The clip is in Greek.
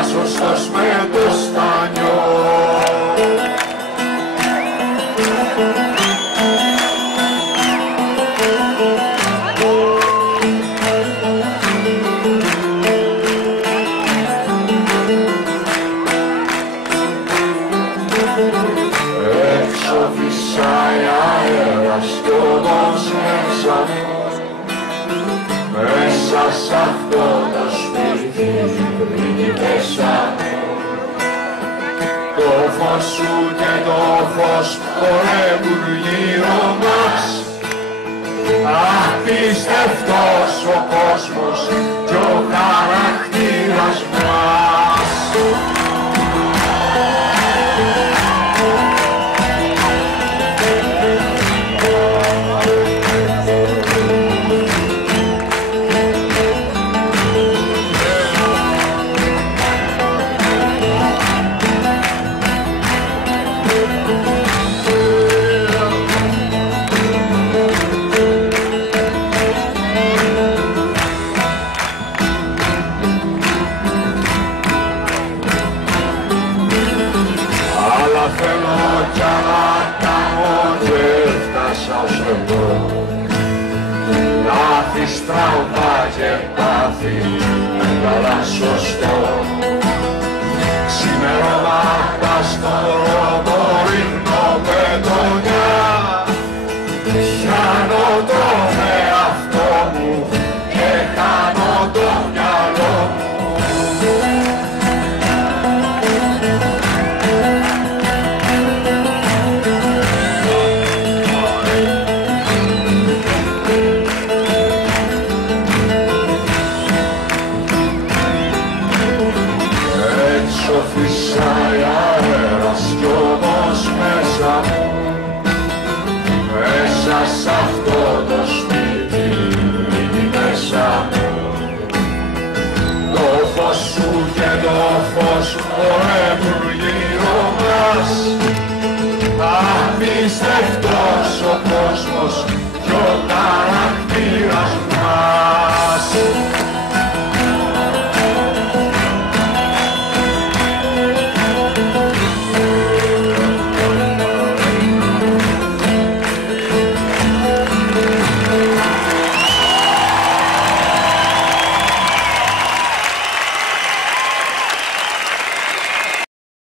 άσωστος με το στάνιο. Έξω φυσάει αέρας κι όμως μέσα σ' αυτό το σπίτι πρίγκιπεσσα. Το φως σου και το φως χορεύουν γύρω μας. Απίστευτος ο κόσμος κι ο χαρακτήρας μας. Θέλω κι άλλα κάνω και έφτασα ως εδώ. Λάθη, στραβά και πάθη, καλά σωστό. Ξημερώματα στον δρόμο ρίχνω πετονιά. Πιάνω τον εαυτό μου και χάνω το μυαλό μου. Φυσάει αέρας κι όμως μέσα μου, μέσα σ' αυτό το σπίτι μέσα μου. Το φως σου και το φως